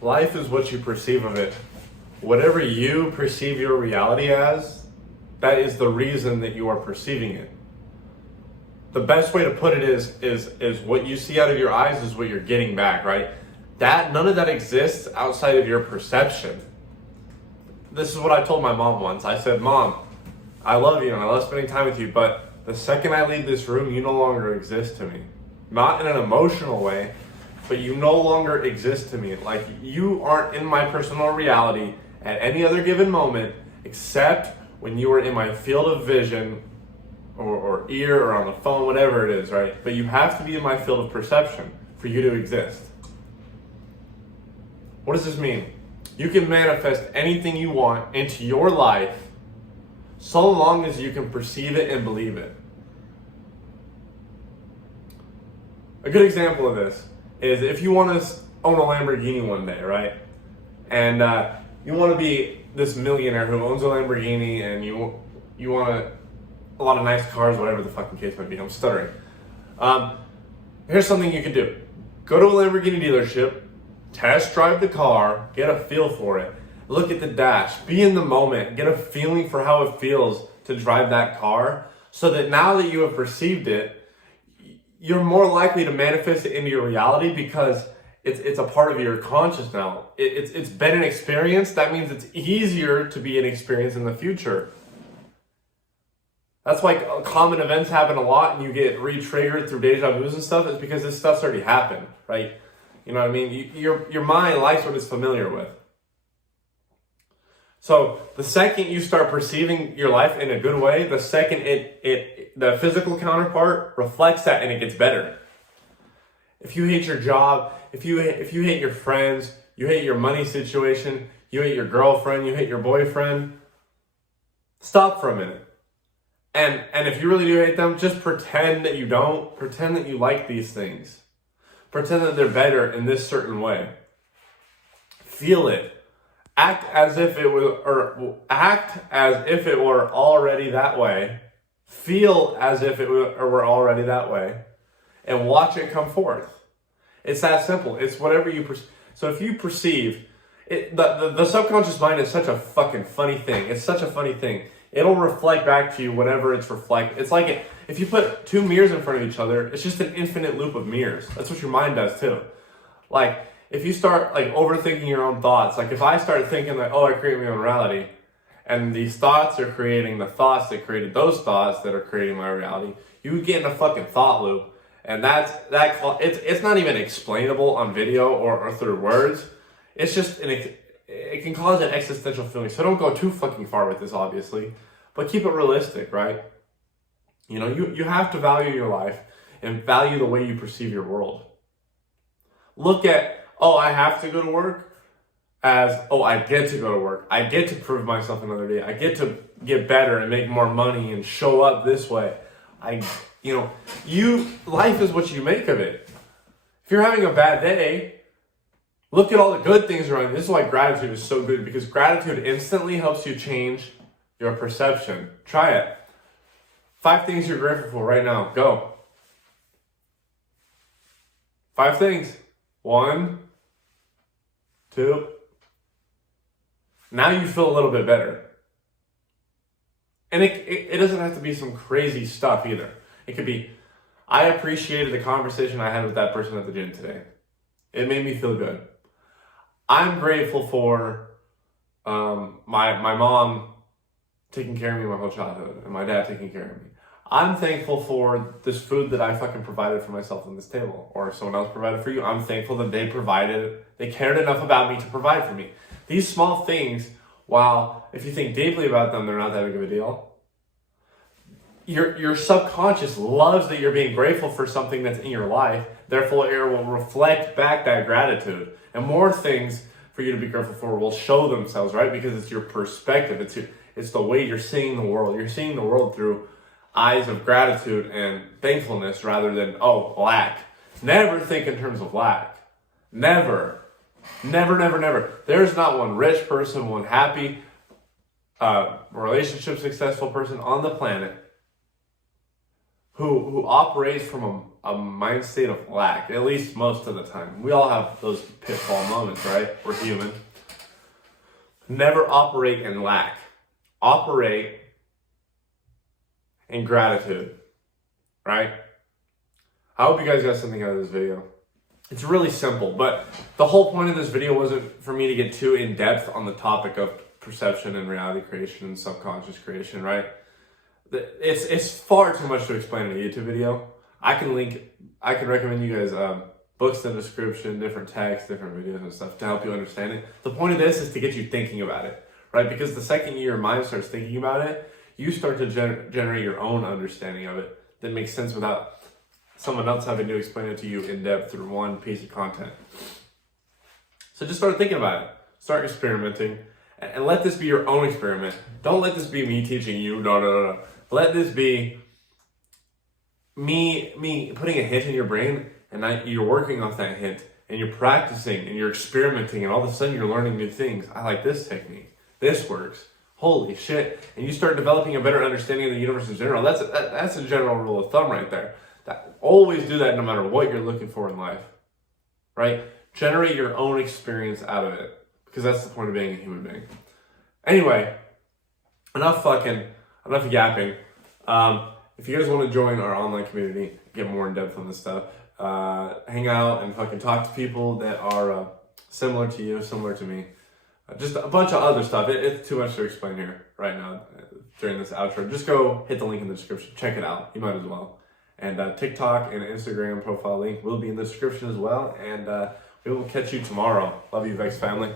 Life is what you perceive of it. Whatever you perceive your reality as, that is the reason that you are perceiving it. The best way to put it is what you see out of your eyes is what you're getting back, right? None of that exists outside of your perception. This is what I told my mom once. I said, Mom, I love you and I love spending time with you, but the second I leave this room, you no longer exist to me. Not in an emotional way, but you no longer exist to me. Like, you aren't in my personal reality at any other given moment, except when you are in my field of vision or ear or on the phone, whatever it is, right? But you have to be in my field of perception for you to exist. What does this mean? You can manifest anything you want into your life so long as you can perceive it and believe it. A good example of this is if you want to own a Lamborghini one day, right? And you want to be this millionaire who owns a Lamborghini, and you want a lot of nice cars, whatever the fucking case might be. I'm stuttering. Here's something you can do. Go to a Lamborghini dealership, test drive the car, get a feel for it, look at the dash, be in the moment, get a feeling for how it feels to drive that car, so that now that you have perceived it, you're more likely to manifest it into your reality because it's a part of your conscious now. It's been an experience. That means it's easier to be an experience in the future. That's why common events happen a lot and you get re-triggered through deja vus and stuff. It's because this stuff's already happened, right? You know what I mean? Your mind likes what it's familiar with. So the second you start perceiving your life in a good way, the second the physical counterpart reflects that and it gets better. If you hate your job, if you hate your friends, you hate your money situation, you hate your girlfriend, you hate your boyfriend, stop for a minute. And if you really do hate them, just pretend that you don't. Pretend that you like these things. Pretend that they're better in this certain way. Feel it. Act as if it were already that way. Feel as if it were already that way. And watch it come forth. It's that simple. It's whatever you perceive. So if you perceive, the subconscious mind is such a fucking funny thing. It's such a funny thing. It'll reflect back to you whatever it's reflect. It's like if you put two mirrors in front of each other, it's just an infinite loop of mirrors. That's what your mind does too. Like, if you start like overthinking your own thoughts, like if I start thinking like, oh, I create my own reality, and these thoughts are creating the thoughts that created those thoughts that are creating my reality, you get in a fucking thought loop. And it's not even explainable on video or through words. It's just it can cause an existential feeling. So don't go too fucking far with this, obviously, but keep it realistic, right? You know, you have to value your life and value the way you perceive your world. Look at, oh, I have to go to work, as, oh, I get to go to work. I get to prove myself another day. I get to get better and make more money and show up this way. Life is what you make of it. If you're having a bad day, look at all the good things around you. This is why gratitude is so good, because gratitude instantly helps you change your perception. Try it. 5 things you're grateful for right now. Go. 5 things. 1, 2. Now you feel a little bit better. And it doesn't have to be some crazy stuff either. It could be, I appreciated the conversation I had with that person at the gym today. It made me feel good. I'm grateful for my mom taking care of me my whole childhood and my dad taking care of me. I'm thankful for this food that I fucking provided for myself on this table, or someone else provided for you. I'm thankful that they cared enough about me to provide for me. These small things, while if you think deeply about them, they're not that big of a deal. Your subconscious loves that you're being grateful for something that's in your life. Therefore, it will reflect back that gratitude. And more things for you to be grateful for will show themselves, right? Because it's your perspective. It's the way you're seeing the world. You're seeing the world through eyes of gratitude and thankfulness rather than, oh, lack. Never think in terms of lack. Never. Never, never, never. There's not one rich person, one happy, relationship successful person on the planet who operates from a mind state of lack, at least most of the time. We all have those pitfall moments, right? We're human. Never operate in lack. Operate in gratitude, right? I hope you guys got something out of this video. It's really simple, but the whole point of this video wasn't for me to get too in depth on the topic of perception and reality creation and subconscious creation, right? It's far too much to explain in a YouTube video. I can recommend you guys books in the description, different texts, different videos and stuff to help you understand it. The point of this is to get you thinking about it, right? Because the second your mind starts thinking about it, you start to generate your own understanding of it that makes sense without someone else having to explain it to you in depth through one piece of content. So just start thinking about it. Start experimenting. And let this be your own experiment. Don't let this be me teaching you. No. Let this be me putting a hint in your brain, and you're working off that hint, and you're practicing, and you're experimenting, and all of a sudden you're learning new things. I like this technique. This works. Holy shit. And you start developing a better understanding of the universe in general. That's a general rule of thumb right there. Always do that no matter what you're looking for in life, right? Generate your own experience out of it, because that's the point of being a human being. Anyway, enough yapping. If you guys want to join our online community, get more in depth on this stuff, hang out and fucking talk to people that are similar to you, similar to me. Just a bunch of other stuff. It's too much to explain here right now during this outro. Just go hit the link in the description. Check it out. You might as well. And TikTok and Instagram profile link will be in the description as well. And we will catch you tomorrow. Love you, Vex family.